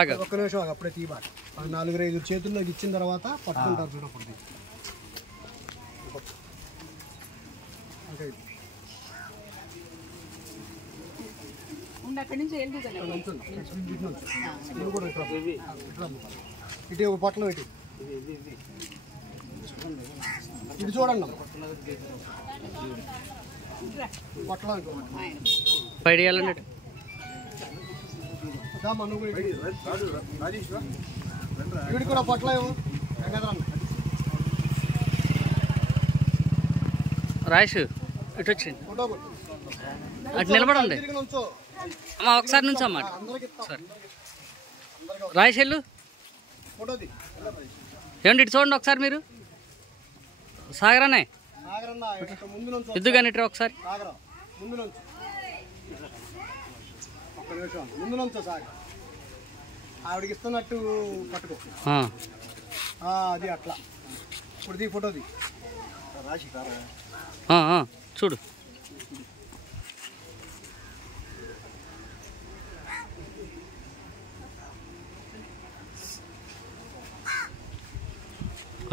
ఒక్క నిమిషం అప్పుడే తీయబాక 4-5 చేతుల్లోకి ఇచ్చిన తర్వాత పట్టుకుంటారు చూడప్పుడు ఇటు పట్ల ఇటు ఇటు చూడండి పట్ల పైడియాలన్నట్టు వీడి కూడా పట్ల రాయిష్ ఇటు వచ్చింది అటు నిలబడండి అమ్మా ఒకసారి నుంచి అమ్మా సరే రాయిష్ వెళ్ళు ఏమండి ఇటు చూడండి ఒకసారి మీరు సాగరనే ఇద్దు కానీ ఇటు ఒకసారి ముందు నుంచో సాగ ఆవిడకి ఇస్తున్నట్టు పట్టుకో అది అట్లా ఇప్పుడు దీ ఫోటోది రాసి చూడు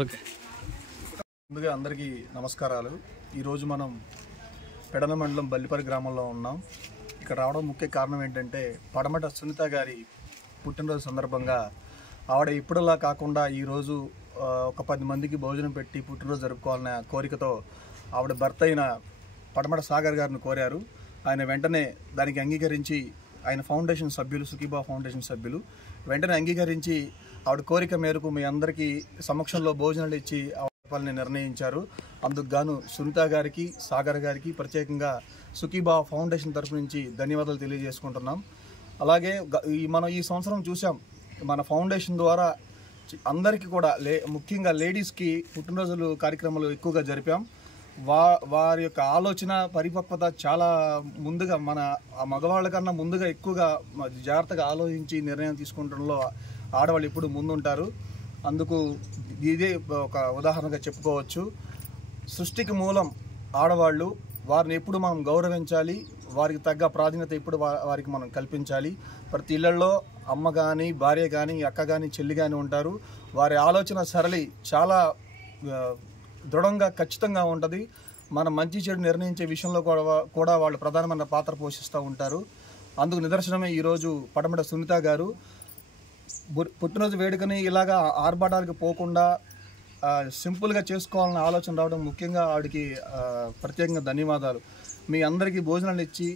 ఓకే ముందుగా అందరికీ నమస్కారాలు. ఈరోజు మనం పెడన మండలం బల్లిపరి గ్రామంలో ఉన్నాం. ఇక్కడ రావడం ముఖ్య కారణం ఏంటంటే పడమట సునీత గారి పుట్టినరోజు సందర్భంగా ఆవిడ ఇప్పుడులా కాకుండా ఈరోజు ఒక 10 మందికి భోజనం పెట్టి పుట్టినరోజు జరుపుకోవాలనే కోరికతో ఆవిడ భర్త అయిన పడమట సాగర్ గారిని కోరారు. ఆయన వెంటనే దానికి అంగీకరించి ఆయన ఫౌండేషన్ సభ్యులు సుఖీబా ఫౌండేషన్ సభ్యులు వెంటనే అంగీకరించి ఆవిడ కోరిక మేరకు మీ అందరికీ సమక్షంలో భోజనాలు ఇచ్చి ఆవిడని నిర్ణయించారు. అందుకు గాను సునీత గారికి సాగర్ గారికి ప్రత్యేకంగా సుఖీబా ఫౌండేషన్ తరఫు నుంచి ధన్యవాదాలు తెలియజేసుకుంటున్నాం. అలాగే మనం ఈ సంవత్సరం చూసాం మన ఫౌండేషన్ ద్వారా అందరికీ కూడా ముఖ్యంగా లేడీస్కి పుట్టినరోజులు కార్యక్రమాలు ఎక్కువగా జరిపాం. వారి యొక్క ఆలోచన పరిపక్వత చాలా ముందుగా మన మగవాళ్ళ కన్నా ముందుగా ఎక్కువగా జాగ్రత్తగా ఆలోచించి నిర్ణయం తీసుకుంటంలో ఆడవాళ్ళు ఎప్పుడు ముందుంటారు. అందుకు ఇదే ఒక ఉదాహరణగా చెప్పుకోవచ్చు. సృష్టికి మూలం ఆడవాళ్ళు. వారిని ఎప్పుడు మనం గౌరవించాలి, వారికి తగ్గ ప్రాధాన్యత ఎప్పుడు వారికి మనం కల్పించాలి. ప్రతి ఇళ్లలో అమ్మ కానీ భార్య కానీ అక్క కానీ చెల్లి కానీ ఉంటారు. వారి ఆలోచన సరళి చాలా దృఢంగా ఖచ్చితంగా ఉంటుంది. మన మంచి చెడు నిర్ణయించే విషయంలో కూడా వాళ్ళు ప్రధానమైన పాత్ర పోషిస్తూ ఉంటారు. అందుకు నిదర్శనమే ఈరోజు పడమట సునీత గారు పుట్టినరోజు వేడుకని ఇలాగా ఆర్భాటాలకు పోకుండా సింపుల్గా చేసుకోవాలన్న ఆలోచన రావడం ముఖ్యంగా ఆవిడకి ప్రత్యేకంగా ధన్యవాదాలు. మీ అందరికీ భోజనాలు ఇచ్చి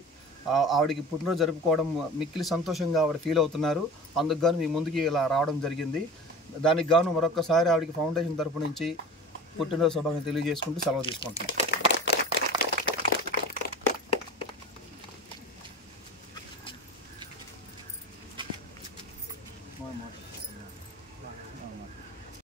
ఆవిడకి పుట్టినరోజు జరుపుకోవడం మిక్కిలి సంతోషంగా ఆవిడ ఫీల్ అవుతున్నారు. అందుకు గాను మీ ముందుకి ఇలా రావడం జరిగింది. దానికి గాను మరొకసారి ఆవిడకి ఫౌండేషన్ తరపు నుంచి పుట్టినరోజు శుభాకాంక్షలు తెలియజేసుకుంటూ సెలవు తీసుకుంటున్నాను.